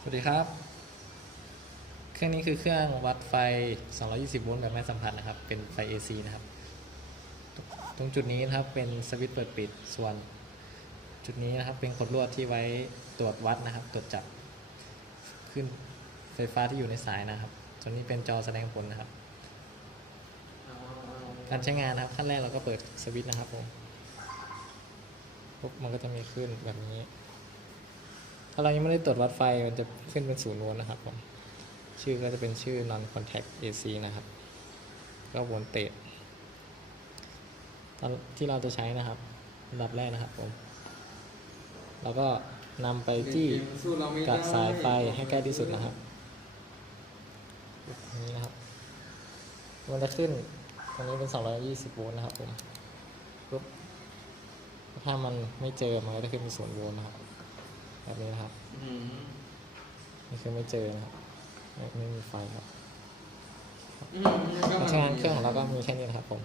สวัสดีครับ เครื่องนี้คือเครื่องวัดไฟ 220 โวลต์แบบไม่สัมผัสนะครับ เป็นไฟ AC นะครับ ตรงจุดนี้นะครับเป็นสวิตช์เปิดปิด ส่วน จุดนี้นะครับเป็นขดลวดที่ไว้ตรวจวัดนะครับ ตรวจจับ ขึ้นไฟฟ้าที่อยู่ในสายนะครับ ส่วนนี้เป็นจอแสดงผลนะครับ การใช้งานนะครับขั้นแรกเราก็เปิดสวิตช์นะครับผมปุ๊บมันก็จะมีขึ้นแบบนี้ ถ้าเรายังไม่ได้ตรวจวัดไฟมันจะขึ้นเป็นศูนย์วลต์นะครับผมชื่อก็จะเป็นชื่อ non contact AC นะครับ ก็วลต์เตจตอนที่เราจะใช้นะครับอันดับแรกนะครับผมเราก็นำไปจี้กับสายไฟให้ใกล้ที่สุดนะครับแบบนี้นะครับ มันจะขึ้นตรงนี้เป็น 220 โวลต์นะครับผมปุ๊บถ้ามันไม่เจอมันก็จะขึ้นเป็นศูนย์โวลต์นะครับ แบบนี้นะครับอืมนี่คือไม่เจอนะครับไม่ไม่มีไฟครับอืมก็เพราะฉะนั้นเครื่องของเราก็มีแค่นี้นะครับผม